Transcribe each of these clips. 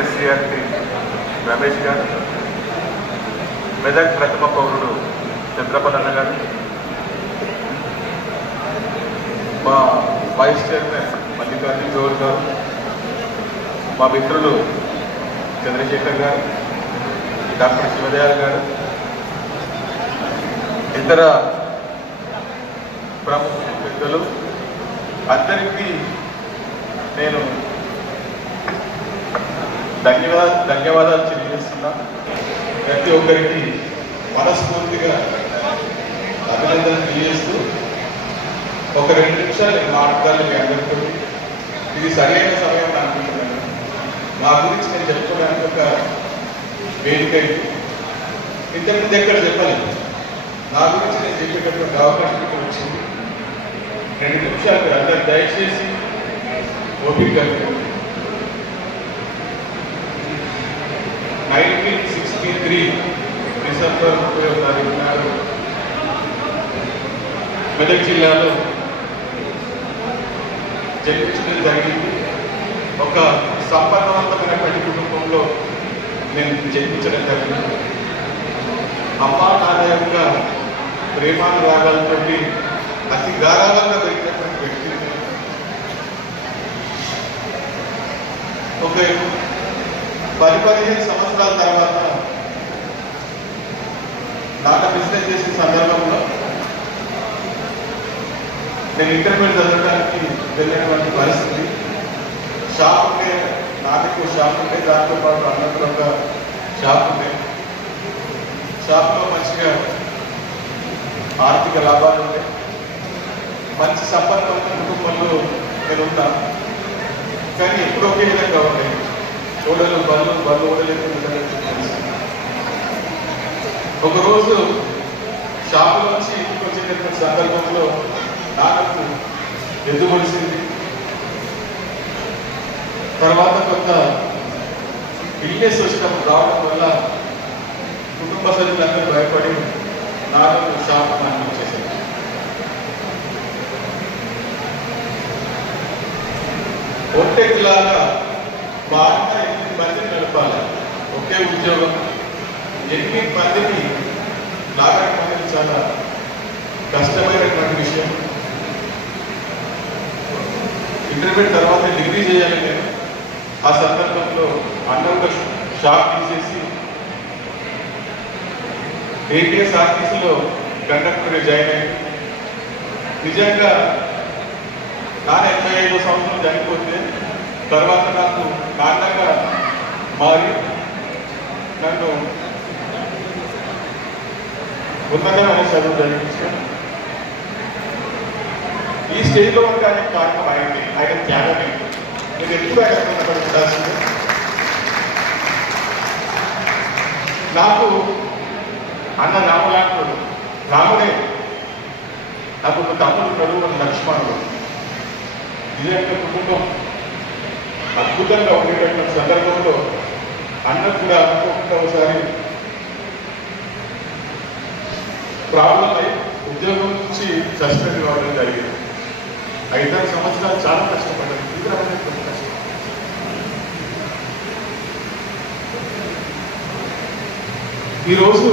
SCERT Ramesh గారు, మెదక్ ప్రథమ పౌరుడు చంద్రపల్లన్న గారు, మా వైస్ చైర్మన్ మల్లికార్జున గౌడ్ గారు, మా మిత్రులు చంద్రశేఖర్ గారు, డాక్టర్ శివదయాల్ గారు, ఇతర ప్రముఖ పెద్దలు అందరికీ నేను ధన్యవాదాలు తెలియజేస్తున్నా. ప్రతి ఒక్కరికి మనస్ఫూర్తిగా అభినందన తెలియజేస్తూ ఒక 2 నిమిషాలు మాట్లాడాలి మీ అందరితో. ఇది సరైన సమయం అనుకుంటున్నాను. నా గురించి నేను చెప్పుకోవడానికి ఒక వేదిక ఇంతకుముందు ఎక్కడ చెప్పలేదు. నా గురించి నేను చెప్పేటటువంటి అవకాశం ఇక్కడ వచ్చింది. 2 నిమిషాలు మీరు అందరూ దయచేసి ఓపిక. 1963 డిసెంబర్ 30వ తారీఖు నాడు మెదక్ జిల్లాలో జన్మించడం జరిగింది. ఒక సంపన్నవంతమైనటువంటి కుటుంబంలో నేను జన్మించడం జరిగింది. అమ్మా నాన్న యొక్క ప్రేమానురాగాలతో అతి గారాలంగా పెరిగినటువంటి వ్యక్తి. ఒక 10-15 సంవత్సరాల తర్వాత నాన్న బిజినెస్ చేసిన సందర్భంలో నేను ఇంటర్మీడియట్ చదవడానికి వెళ్ళినటువంటి పరిస్థితి. షాప్ ఉంటే, నాన్నకు షాప్ ఉంటే, దాంతో పాటు అన్నకు ఒక షాప్ ఉంటే, షాప్లో మంచిగా ఆర్థిక లాభాలు ఉంటాయి. మంచి సంపన్నమైన కుటుంబంలో నేను ఉన్నాను. కానీ ఎప్పుడు ఒకే విధంగా ఉన్నాయి. ఓడలు బళ్ళు ఓడలేదు. ఒకరోజు షాపు నుంచి ఇంటికి వచ్చేటటువంటి సందర్భంలో నాన్నకు ఎద్దు పొడిసింది. తర్వాత కొంత బిజినెస్ వచ్చినప్పుడు రావడం వల్ల కుటుంబ సభ్యులందరూ భయపడి నాన్నకు షాపు వచ్చేసారు. ఒంటెలాగా బాగా 8 మందిని నడపాలి. ఒకే ఉద్యోగం. 8 మందిని లాగడం అనేది చాలా కష్టమైనటువంటి విషయం. ఇంటర్మీడియట్ తర్వాత డిగ్రీ చేయాలి నేను. ఆ సందర్భంలో అన్న ఒక షాప్ తీసేసి ఏపీఎస్ఆర్టీసీలో కండక్టర్గా జాయిన్ అయ్యి, నిజంగా నాన్న 85వ సంవత్సరం చనిపోతే తర్వాత నాకు నాన్నగా మారి నన్ను ఉన్నతమైన చదువు చదివించాను. ఈ స్టేజ్లో ఆయన కారణం ఆయన త్యాగమే. నేను ఎప్పుడు ఆయన ఉండాల్సిందే. నాకు అన్న రాములాంటి రాముడే. నాకు ఒక తమ్ముడు ఉన్నాడు, ఒక లక్ష్మణుడు. ఇదే కుటుంబం అద్భుతంగా ఉండేటటువంటి సందర్భంలో అన్నకు కూడా అనుకోకుండా ఒకసారి ప్రాబ్లం అయి ఉద్యోగం నుంచి సస్పెండ్ కావడం జరిగింది. 5-6 సంవత్సరాలు చాలా కష్టపడ్డాను. తీవ్రమైనటువంటి కష్టం. ఈరోజు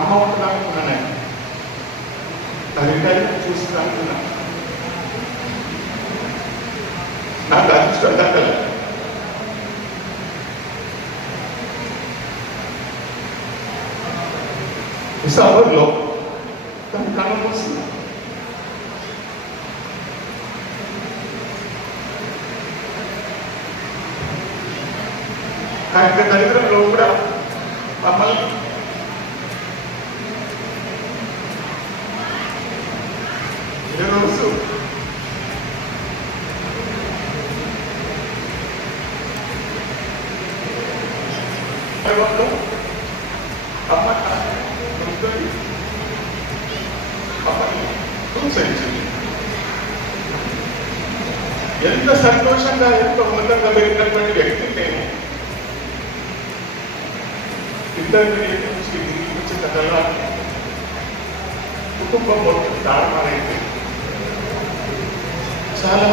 అమ్మ ఉంటున్నాను. అది చూస్తున్నాను. నాకు అదృష్టం దక్కలే. డిసెంబర్లో తన కళ్ళం వస్తుంది. కానీ దరిద్రంలో కూడా మమ్మల్ని రోజు ఎంత సంతోషంగా, ఎంత ఉన్నతంగా పెరిగినటువంటి వ్యక్తి నేను. ఇంటర్మీడియట్ నుంచి డిగ్రీ వచ్చిన కల్లా కుటుంబం మొత్తం దారుణమైంది. చాలా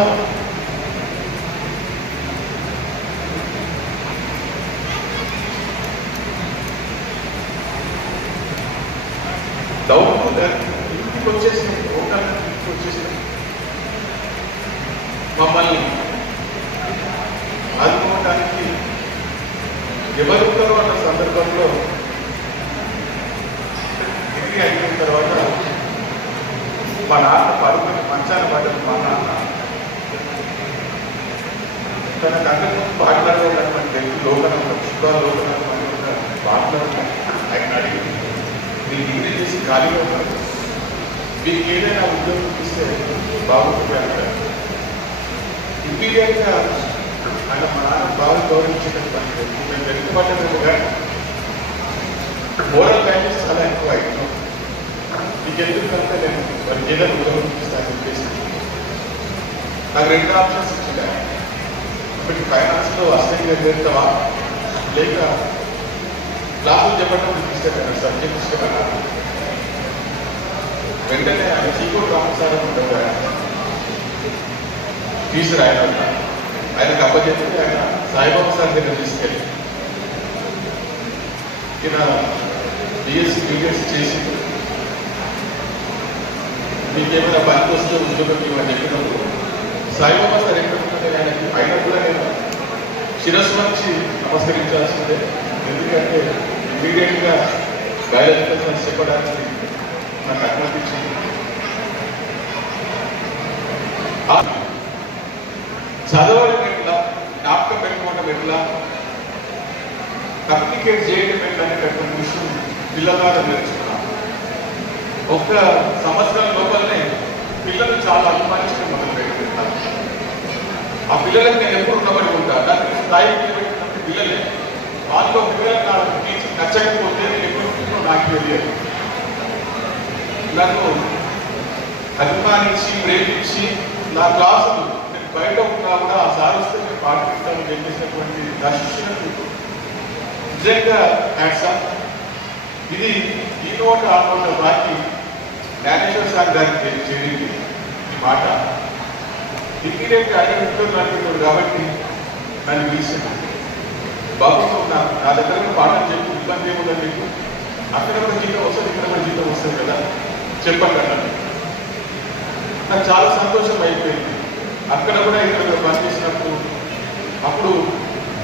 తన కంటే మాట్లాడేటటువంటి వ్యక్తి లోకనం శుభ్ర లోకనం మాట్లాడతాను ఆయన అడిగి మీరు డిగ్రీ చేసి ఖాళీగా ఉన్నారు, మీకు ఏదైనా ఉద్యోగం ఇస్తే బాగుంటుంది అంటారు. ఇమ్మీడియట్గా ఆయన మా నాన్న బాగా గౌరవించేటట్టు పని మేము వెనుకబడ్డమే కానీ మోరల్ వాల్యూస్ చాలా ఎక్కువ అవుతున్నాం. మీకు ఎందుకు కనుక నేను మరి ఏదైనా ఉద్యోగం ఇస్తాను చెప్పేసి నాకు 2 ఆప్షన్స్ ఇచ్చింది. ఇప్పుడు ఫైనాన్స్లో అసిస్టెంట్గా చేస్తావా లేక క్లాసులు చెప్పడం మీకు ఇష్టమైన సబ్జెక్ట్ ఇష్టమైన. వెంటనే ఆయన చీకూరు రామసారం ఉండగా టీచర్ ఆయనకు అప్పచెప్తే ఆయన సాయిబాబా సార్ దగ్గర తీసుకెళ్ళి ఈయన బిఎస్సి బీఎస్సి చేసి మీకేమైనా పనికి వస్తే ఉద్యోగం ఇవ్వని చెప్పినప్పుడు సాయిబాబా సార్ ఎక్కడుంటే ఆయనకి ఆయన కూడా నేను శిరస్సు నుంచి నమస్కరించాల్సిందే. ఎందుకంటే ఇమీడియట్గా బయాలజికల్ సైన్స్ చెప్పడానికి నాకు అనుమతించింది. చదవడం ఎట్లా, జ్ఞాపకం పెట్టుకోవడం ఎట్లా, కమ్యూనికేట్ చేయడం ఎట్లా అనేటటువంటి విషయం పిల్లల ద్వారా నేర్చుకున్నాను. ఒక్క సంవత్సరం లోపలనే పిల్లలు చాలా అభిమానించడం మొదలు పెట్టుకుంటారు. ఆ పిల్లలకు నేను ఎప్పుడు ఉన్నబడి ఉంటాను. నాకు స్థాయి పెట్టినటువంటి పిల్లలే వాళ్ళలో పిల్లలు నా టీచింగ్ నచ్చకపోతే నేను ఎప్పుడు ఉంటుందో నాకు తెలియదు. నన్ను అభిమానించి ప్రేమించి నా క్లాసులు నేను బయట ఉన్నా కూడా ఆ సార్ వస్తే నేను పాటిస్తామని చెప్పేసినటువంటి నా శిష్యులకు నిజంగా హ్యాట్సాప్. ఇది ఈ నోట ఆ నోట బాకి జ్ఞానేశ్వర సార్ గారికి చెల్లింది ఈ మాట. ఇమీడియట్గా ఆయన ఉద్యోగం అనుకుంటాడు కాబట్టి నన్ను పిలిచింది. బాబుతో నా దగ్గర పాఠం చెప్పి ఇబ్బంది ఏముందని మీకు అక్కడ కూడా జీతం వస్తుంది, ఇక్కడ కూడా జీతం వస్తుంది కదా చెప్పండి అన్నాను. నాకు చాలా సంతోషం అయిపోయింది. అక్కడ కూడా ఇక్కడ పనిచేసినప్పుడు అప్పుడు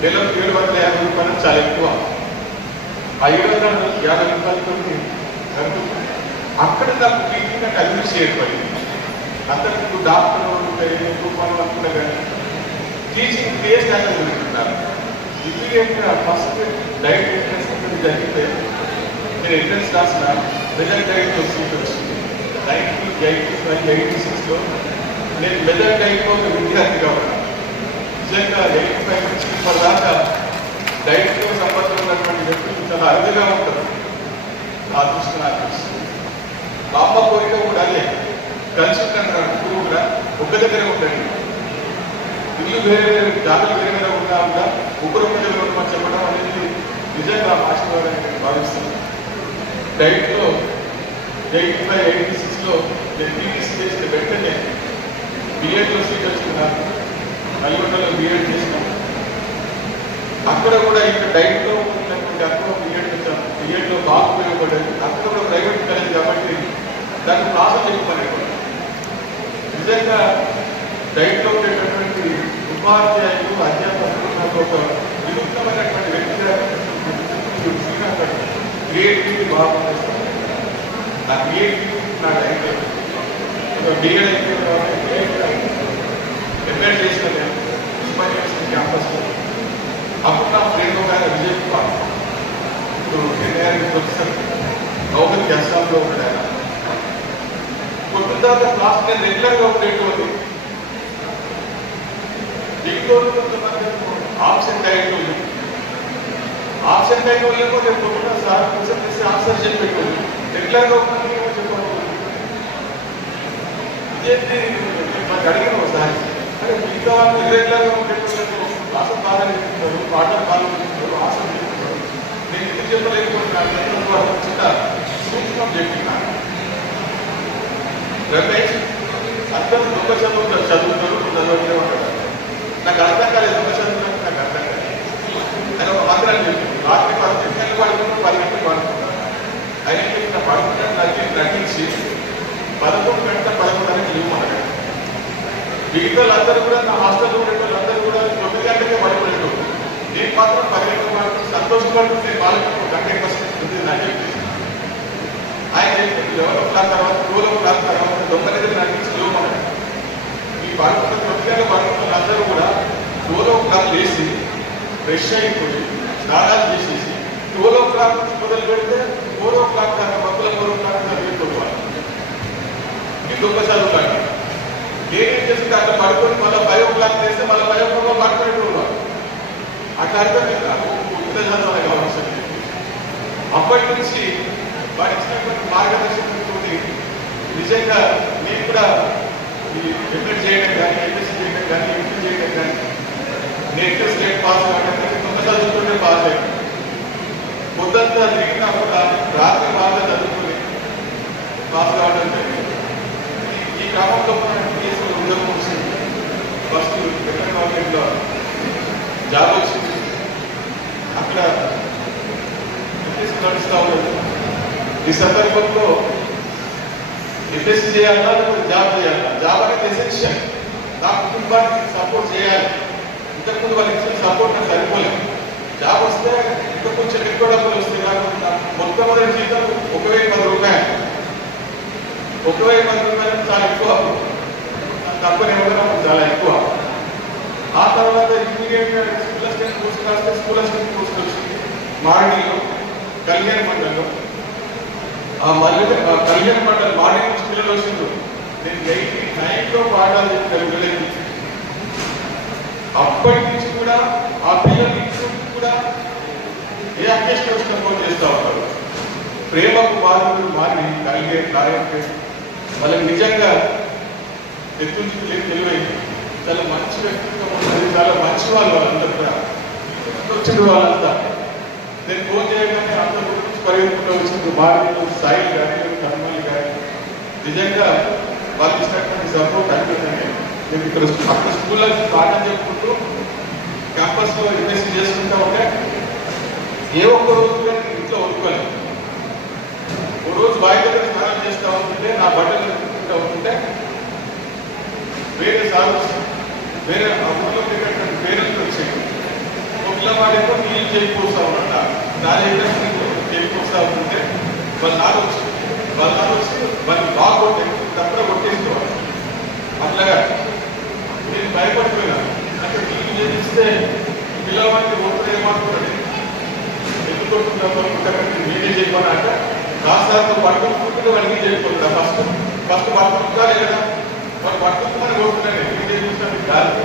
నెలకు 750 రూపాయలు చాలా ఎక్కువ. ఆ 750 రూపాయలతో అక్కడ నాకు టీచింగ్ అంటే అభివృద్ధి ఏర్పడింది. అంతకు డాక్టర్ రూపాయలు అనుకున్నా కానీ టీచింగ్ టేస్ట్ అనేది పెట్టుకుంటాను. ఇమీడియట్గా ఫస్ట్ డైట్ ఎంట్రన్స్ అనేది జరిగితే నేను ఎంట్రన్స్ రాసిన మెదక్ డైట్లో సీట్ వచ్చింది. 1986లో నేను మెదక్ డైట్లో ఒక విద్యార్థిగా ఉన్నాను. నిజంగా 85 నుంచి ఇప్పటిదాకా డైట్తో సంబంధం ఉన్నటువంటి వ్యక్తులు చాలా అరుదుగా ఉంటారు. ఆ దృష్టి నాకు తెలుస్తుంది. మా అమ్మ కోరిక కూడా అదే, కలిసి ఉంటాను ఇప్పుడు కూడా ఒక్క దగ్గర ఉండండి, ఇల్లు వేరే వేరే జాతలు వేరే వేరే ఉన్నా కూడా ఒకరు ఒక్క దగ్గర ఉండమని చెప్పడం అనేది నిజంగా ఆశీర్వాదాన్ని నేను భావిస్తున్నాను. డైట్లో 85, 86లో నేను బీఎస్సీ చేసిన వెంటనే బిఎడ్లో సీట్ వచ్చింది. నాకు నల్గొండలో బిఎడ్ చేసినాను. అక్కడ కూడా ఇక్కడ డైట్లో ఉన్నటువంటి అక్కడ బిఎడ్లో బాగా ఉపయోగపడేది. అక్కడ కూడా ప్రైవేట్ కాలేజ్ కాబట్టి దాన్ని క్లాసులు చెప్పమనేవాడు. నిజంగా డైట్లో ఉండేటటువంటి ఉపాధ్యాయులు అధ్యాపకులు నాకు ఒక వినూత్నమైనటువంటి వ్యక్తిగా క్రియేటివిటీ బాగుంటుంది. ఆ క్రియేటివిటీ నా డైట్ బిఎడ్ అయిపోయిన ఎంఎడ్ చేసిన నేను ఉస్మానియా యూనివర్సిటీ క్యాంపస్లో అప్పుడు నా ఫ్రెండ్ ఒక ఆయన విజయ్ కుమార్, ఇప్పుడు ఎన్ఐఆర్ ప్రొఫెసర్ నౌకరీ అస్సాంలో ఉన్నాడు. ఆయన కొద్దిదాకా క్లాస్ నేను రెగ్యులర్గా ఉండేటువంటి దీంట్లో కొంతమంది ఆప్షన్ డైట్లో ఆప్షన్ డైట్లో లేకపోతే పొద్దున సార్ క్వశ్చన్ చేసి ఆన్సర్ చెప్పేటోళ్ళు రెగ్యులర్గా ఉన్నది చెప్పాలి. ఇదేంటి నాకు అడిగిన ఒకసారి, అంటే మిగతా వాళ్ళు ఇర్రెగ్యులర్గా ఉండేటోళ్ళకు క్లాసులు బాగా చెప్తున్నారు, పాటలు బాగా చెప్తున్నారు, ఆన్సర్ చెప్తున్నారు, నేను ఎందుకు చెప్పలేకపోతున్నాను చిన్న సూచన చెప్పినాను. రమేష్ అందరూ దొంగ చదువుతారు, చదవలే ఉంటాడు. నాకు అర్థం కాలేదు, దొంగ చదువుతారు నాకు అర్థం కాలేదు. ఆయన ఒక మంత్రాన్ని చెప్పింది, రాత్రి 10 గంటలు పడుకున్నాను, 10 గంటలు పడుకున్నాను. ఆయన ఏం చెప్పిన పడుకుంటాను నటించి 11 గంటల 11 గంటలకు ఇవ్వమన్నాడు. మిగతా అందరూ కూడా నా హాస్టల్లో ఉండే వాళ్ళందరూ కూడా 9 గంటలకే పడుకునేటోళ్ళు. నేను మాత్రం 10 గంటలు పడుకుని సంతోషపడుతుంది. వాళ్ళకి ఒక గంట ఎక్కువ నాకు చెప్పేసి ఆయన చెప్పింది 11 o'clock తర్వాత 12 o'clock తర్వాత దొంగ దగ్గర నటించి ఇవ్వమన్నాడు. ఈ పడుకున్న 9 గంటలు పడుకున్న అందరూ కూడా 12 o'clock లేచి ఫ్రెష్ అయిపోయి స్నానాలు చేసేసి 12 o'clock నుంచి మొదలు పెడితే 4 o'clock దాకా మధ్యలో 4 o'clock దాకా వెళ్ళిపోవాలి. ఇది ఒక చదువు కానీ నేనేం చేస్తే అట్లా పడుకొని మళ్ళీ 5 o'clock చేస్తే మళ్ళీ 5 o'clock పడుకునేటోళ్ళు. అట్లా అర్థమైంది నాకు ఇంత చదవాలి కావాల్సింది. అప్పటి నుంచి వారికి ఇచ్చినటువంటి మార్గదర్శకంతో నిజంగా నేను కూడా ఈ ఎంఎడ్ చేయడం కానీ ఎంఎస్సీ చేయడం కానీ ఎంపీ చేయడం కానీ నేను స్టేట్ పాస్ కావడం కానీ కొంత చదువుకుంటే పాస్ అయ్యాను. పొద్దంతా తిరిగినా కూడా రాత్రి బాగా చదువుకుని పాస్ కావడం జరిగింది. ఈ క్రమంలో టీఎస్లో ఉద్యోగం వచ్చింది. ఫస్ట్ వెటర్నరీ కాలేజ్లో జాబ్ వచ్చింది. అక్కడ ఎంఎస్సీ నడుస్తూ ఉండదు. ఈ సందర్భంలో ఎంఎస్సీ చేయాలా లేకపోతే జాబ్ చేయాలా? జాబ్ అనేది ఎసెన్షియల్. నా కుటుంబానికి సపోర్ట్ చేయాలి. ఇంతకుముందు వాళ్ళకి ఇచ్చిన సపోర్ట్ నాకు సరిపోలేదు. జాబ్ వస్తే ఇంకా కొంచెం ఎక్కువ డబ్బులు వస్తాయి. నాకు మొట్టమొదటి జీతం 1,010 రూపాయలు. 1,010 రూపాయలు చాలా ఎక్కువ. తక్కువ ఇవ్వడం చాలా ఎక్కువ. ఆ తర్వాత ఇమీడియట్గా స్కూల్ అసిస్టెంట్ కోర్సు రాస్తే స్కూల్ అసిస్టెంట్ కోర్సు వచ్చింది మాడిలో కళ్యాణ మండలంలో. ఆ కళ్యాణ మండలం మార్నింగ్ నుంచి పిల్లలు వచ్చిండ్రు. నేను 89లో పాఠాలు చెప్పాను పిల్లలకి. అప్పటి నుంచి కూడా ఆ పిల్లలు ఇన్స్టిట్యూట్ కూడా ఏ అకేషన్ వచ్చినా ఫోన్ చేస్తూ ఉంటారు. ప్రేమకు బాధలు మారి కలిగే కార్యక్రమం వాళ్ళకి నిజంగా ఎత్తుంచి తెలివైంది. చాలా మంచి వ్యక్తిత్వం ఉంటుంది. చాలా మంచి వాళ్ళందరూ కూడా వచ్చిండ్రు. వాళ్ళంతా నేను ఫోన్ చేయగానే అంత గురించి పరిగెత్తుకుంటూ వచ్చిండ్రు. మారిలు సాయి కానీ కర్మలు కానీ నిజంగా వాళ్ళకి ఇచ్చినటువంటి సపోర్ట్ అనిపించండి. నేను ఇక్కడ అక్కడ స్కూల్లో పాఠం చెప్పుకుంటూ క్యాంపస్లో ఎంఎస్సీ చేసుకుంటా ఉంటే ఏ ఒక్క రోజు కూడా నేను ఇంట్లో వదుకోలేదు. ఓ రోజు బావి దగ్గర స్నానం చేస్తూ ఉంటుంటే నా బట్టలు ఎత్తుకుంటూ ఉంటుంటే వేరే సాగు వేరే ఆ ఊళ్ళో పెట్టినటువంటి పేరెంట్స్ వచ్చేది. ఒక పిల్లవాడేమో నీళ్ళు చేయిపోతా ఉన్నట్ట దాని చేయిపోతా ఉంటుంటే వాళ్ళ నాన్న వచ్చి వాళ్ళు బాగా కొట్టేసి కొట్టేసుకోవాలి. అట్లాగా నేను భయపడిపోయినాను. అంటే నీళ్ళు చేయిస్తే పిల్లవాడికి ఓటర్ ఏమాడుతున్నాడు ఎందుకు కొట్టుకుంటే నీళ్ళు చేయమన్నాక రాష్ట్రాలతో పట్టుకుంటే వాడికి చేయకపోతున్నా ఫస్ట్ పట్టుకుంటారే కదా వాళ్ళు పట్టుకుంటున్న ఓటున్నాను నీళ్ళు చేయించినట్టు కాదు.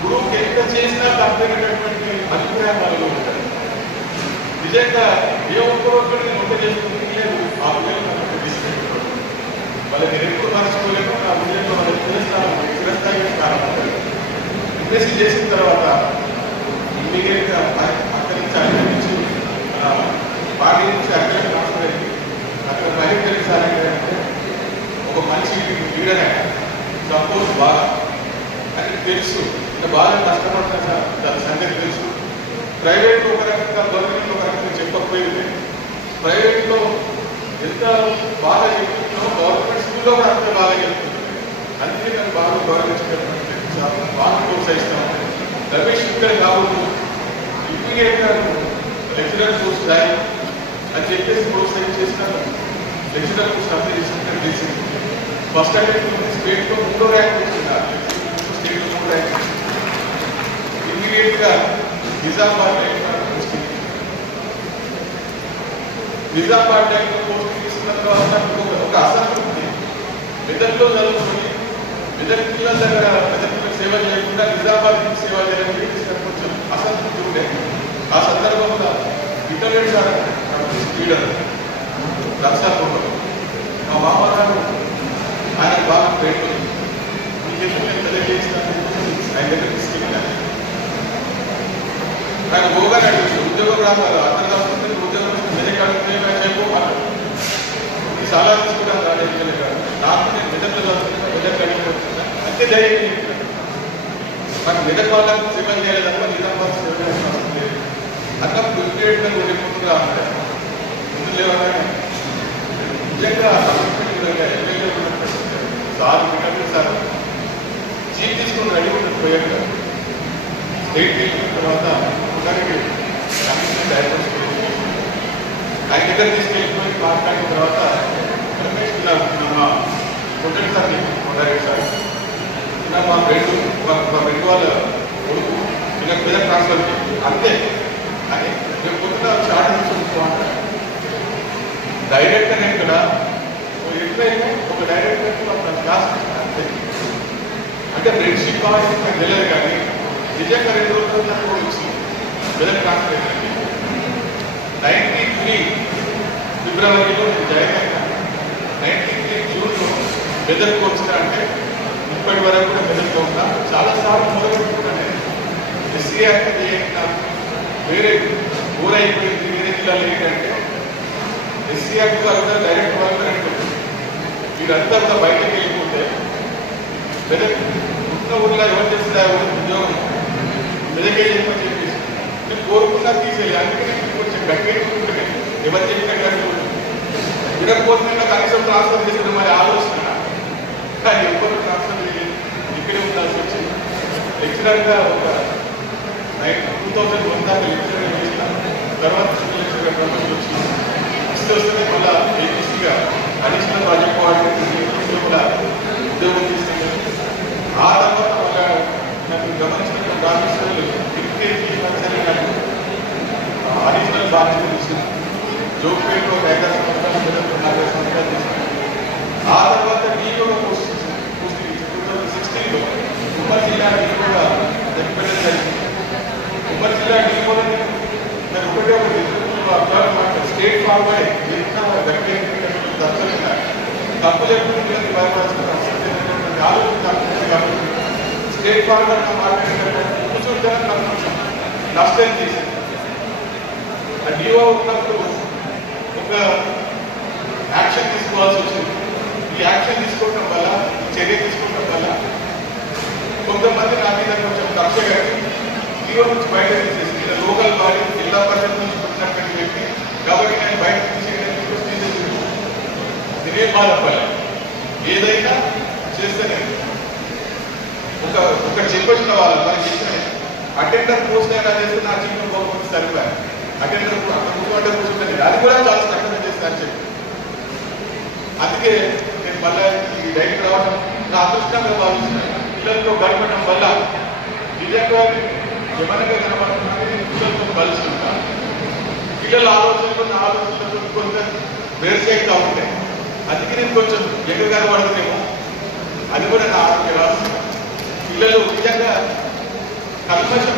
గురువుకి ఎంత చేసినా తప్పైనటువంటి అభిప్రాయం వాళ్ళు ఉంటారు. నిజంగా ఏ ఒక్క రోజు కూడా నేను వంట చేసుకుంటే లేదు. ఆ విజయం తీసుకెళ్ళి వాళ్ళకి నేను ఎప్పుడు మర్చిపోలేను. ఆ విజయంలో వాళ్ళు చిరస్థాయి కారణం. ఎంఎస్సీ చేసిన తర్వాత ఇమీడియట్గా అక్కడి నుంచి అక్కడి నుంచి బాడీ నుంచి అక్కడ ట్రాన్స్ఫర్ అయింది. అక్కడ మహిళ సార్ అంటే ఒక మంచి లీడర్ అయినా సపోజ్ బాగా అని తెలుసు. అంటే బాగా కష్టపడుతున్నా దాని సంగతి తెలుసు. ప్రైవేట్లో ఒక రకంగా గవర్నమెంట్లో ఒక రకంగా చెప్పకపోయింది. ప్రైవేట్లో ఎంత బాగా చెప్తుందో గవర్నమెంట్ స్కూల్లో కూడా అంత బాగా చెప్తుంది. అందుకే నేను బాగా గౌరవించేటటువంటి బాగా ప్రోత్సహిస్తాను. రమేష్ ఇక్కడ కావద్దు ఇమీడియట్గా లెక్చరర్ కోర్స్ రాయి అని చెప్పేసి ప్రోత్సహించేసిన లెక్చరర్ కోర్స్ అప్లై చేసినట్టు తెలిసింది. ఫస్ట్ అటెంప్ట్ స్టేట్లో 3వ ర్యాంక్ వచ్చింది. స్టేట్లో 3వ ర్యాంక్ ఇమీడియట్గా నిజామాబాద్ లైన్లో పోస్ట్ తీసుకున్న తర్వాత ఒక అసంతృప్తి మెదక్లో చదువుకొని మెదక్ పిల్లల దగ్గర మెదక్ పిల్లలకు సేవ చేయకుండా నిజామాబాద్ సేవ చేయాలని కొంచెం అసంతృప్తి ఉండే. ఆ సందర్భంలో ఇంటర్నెట్ సార్ లీడర్ రక్షాపూర్లో మా మామగారు ఆయన బాగా ట్రైన్ మీకు నేను తెలియజేస్తాను ఆయన దగ్గర తీసుకెళ్ళాను. ఆయన పోగానే అడిగి ఉద్యోగం రావాలి అర్థం కాకపోతే ఉద్యోగం మెదక్ చేయకపోవాలి చాలా తీసుకుంటాను రాలేదు కాదు. నాకు నేను మెదక్లో చదువుతున్నా మెదక్ అడిగిపోతున్నా అంతే ధైర్యం. నాకు మెదక్ వాళ్ళకి సేవ చేయలేదన్న నిజామాబాద్ సేవ చేయాల్సి అట్లా ప్రిపేర్డ్గా వెళ్ళిపోతుందా అన్నాడు. ముందు లేవగానే నిజంగా ఎమ్మెల్యే సార్ వినప్పుడు సార్ చీఫ్ తీసుకుని రెడీ ఉంటుంది పోయాక స్టేట్ వెళ్ళిన తర్వాత కమిషన్ డైవర్స్ ఆయన దగ్గర తీసుకెళ్ళిపోయి మాట్లాడిన తర్వాత రమేష్ మా కొట్టండి సార్ కొట్టారు సార్ మా ఫ్రెండ్ వాళ్ళ కొడుకు అంతే అని రేపు పొద్దున స్టార్టింగ్ చూసుకోవాలి. డైరెక్టర్ ఇక్కడ ఎట్లయితే ఒక డైరెక్టర్ క్లాస్ అంతే. అంటే ఫ్రెండ్షిప్ కావాలి నాకు తెలియదు, కానీ నిజంగా 2 రోజులు నాకు వచ్చింది వెదర్ ట్రాన్స్లేట్ 93 ఫిబ్రవరిలో నేను జాయిన్ అయినా. 93 జూన్లో మెదక్కి వచ్చిన అంటే ఇప్పటి వరకు కూడా మెదక్లో ఉన్నా. చాలాసార్లు మొదలుపెట్టుకున్నాను నేను. ఎస్సీ యాక్ట్ ఏంటంటే వేరే ఊరైపోయింది, వేరే జిల్లాలో ఏంటంటే ఎస్సీ యాక్ట్ వాళ్ళు కూడా డైరెక్ట్ వాళ్ళు కరెక్ట్ వీరంతా కూడా బయటకు వెళ్ళిపోతే మెదక్ ఉన్న ఊళ్ళో ఎవరు చేస్తే ఉద్యోగం మెదకే చెప్పని చెప్పేసి నేను కోరుకున్నా తీసేయాలి. అందుకని కొంచెం గట్టిగా ఎవరు చెప్పినట్టు వినకపోతే కనీసం ట్రాన్స్ఫర్ చేసిన మరి ఆలోచన, కానీ ఎవరు ట్రాన్స్ఫర్ చేయలేదు. ఇక్కడే ఉండాల్సి వచ్చింది. లెక్చరర్గా ఒక 2001 దాకా లెక్చరర్ చేసిన తర్వాత లెక్చరర్గా ప్రమోషన్ వచ్చింది. వస్తే మళ్ళీ ఏపీసీగా అడిషనల్ ప్రాజెక్ట్ కోఆర్డినేటర్ కూడా ఉద్యోగం చేసింది. ఆ తర్వాత మళ్ళీ నాకు గమనించినటువంటి ఆఫీసర్లు అడిషనల్ బాధ్యత తీసుకుని జోగిపేటలో ఒక 5 సంవత్సరాలు 40 సంవత్సరాలు తీసుకుని ఆ తర్వాత డిఓ పోస్ట్ 2016లో ఉమ్మడి జిల్లా డిఓగా చెప్పడం జరిగింది. ఉమ్మడి జిల్లా డిఓలో నేను ఒకటే స్టేట్ ఫార్వర్డ్ ఎంత గట్టిగా తప్పు లేకుండా ఆలోచన కాబట్టి స్టేట్ ఫార్వర్డ్ కూర్చుంటే నష్టం చేసింది. ఆ డిఓ ఉన్నప్పుడు ఒక యాక్షన్ తీసుకోవాల్సి వచ్చింది. ఈ యాక్షన్ తీసుకోవడం వల్ల, చర్య తీసుకోవడం వల్ల కొంతమంది నా మీద కొంచెం కక్ష కట్టి డిఓ నుంచి బయట తీసేసి లోకల్ బాడీ జిల్లా పరిషత్ నుంచి పుట్టినటువంటి వ్యక్తి కాబట్టి నేను బయట తీసేసి నేనే బాధపడాలి. ఏదైనా చేస్తేనే ఒక చెప్పొచ్చిన వాళ్ళు మనకి చెప్పిన అటెండర్ పోస్ట్ అయినా చేస్తే నా జీవితం పోకపోతే సరిపోయాయి. అటెండర్ కూర్చుంటే అది కూడా చాలా కష్టంగా చేస్తానని చెప్పి అందుకే నేను మళ్ళీ ఈ డైట్ రావడం నా అదృష్టంగా భావిస్తున్నాను. పిల్లలతో గడపడం వల్ల నిజంగా ఏమనగా కనబడుతున్నాను. పిల్లలతో కలిసి ఉంటాను. పిల్లల ఆలోచనలు నా ఆలోచనలతో కొంత వేరుసైతా ఉంటాయి. అందుకే నేను కొంచెం ఎక్కడ కనబడుతున్నామో అది కూడా నా ఆరోగ్య రహస్యం. పిల్లలు నిజంగా కల్మషం